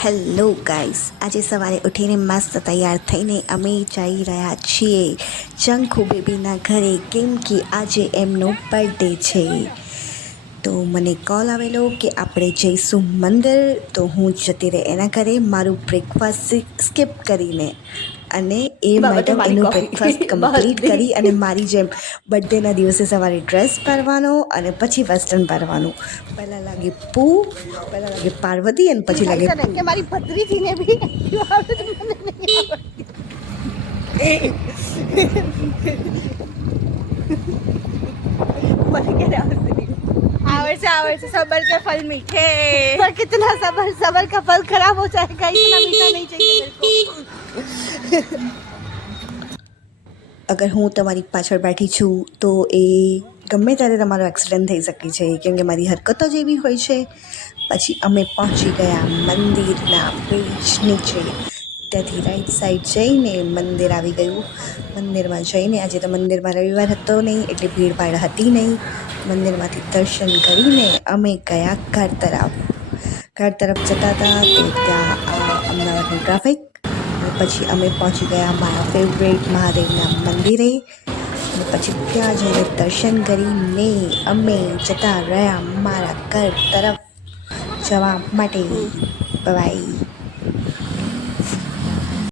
Hello guys, આજે સવારે ઉઠીને મસ્ત તૈયાર થઈને અમે જઈ રહ્યા છીએ ચંકુ બેબીના ઘરે, કેમ કે આજે એમનો બર્થડે છે. તો મને કોલ આવેલો કે આપણે જઈશું મંદિર, તો હું જતી રહી એના ઘરે મારું બ્રેકફાસ્ટ સ્કીપ કરીને, અને એ મેડમ એનું બ્રેકફાસ્ટ કમ્પ્લીટ કરી અને મારી જેમ બર્થડેના દિવસે સવારે ડ્રેસ પહેરવાનો અને પછી વેસ્ટર્ન પહેરવાનું. પહેલાં લાગે પહેલાં લાગે પાર્વતી અને પછી લાગે કે મારી ભત્રીજીને બી આવડે મને નહીં आवड़े सबर के फल मीठे, पर कितना सबर का फल खराब हो जाएगा, इतना मीठा नहीं चाहिए मेरे को. અગર હું તમારી પાછળ બેઠી છું તો એ ગમે ત્યારે તમારો એક્સિડન્ટ થઈ શકે છે, કેમ કે મારી હરકતો જ એવી હોય છે. પછી અમે પહોંચી ગયા મંદિરના બ્રિજ નીચે, ત્યાંથી રાઈટ સાઈડ જઈને મંદિર આવી ગયું. મંદિરમાં જઈને, આજે તો મંદિરમાં રવિવાર હતો નહીં એટલે ભીડભાડ હતી નહીં. મંદિરમાંથી દર્શન કરીને અમે ગયા ઘર તરફ જતા હતા તો ત્યાં અમદાવાદનું ટ્રાફિક. પછી અમે પહોંચી ગયા મારા ફેવરેટ મહાદેવના મંદિરે, અને પછી ત્યાં જઈને દર્શન કરીને અમે જતા રહ્યા મારા ઘર તરફ જવા માટે. બાય.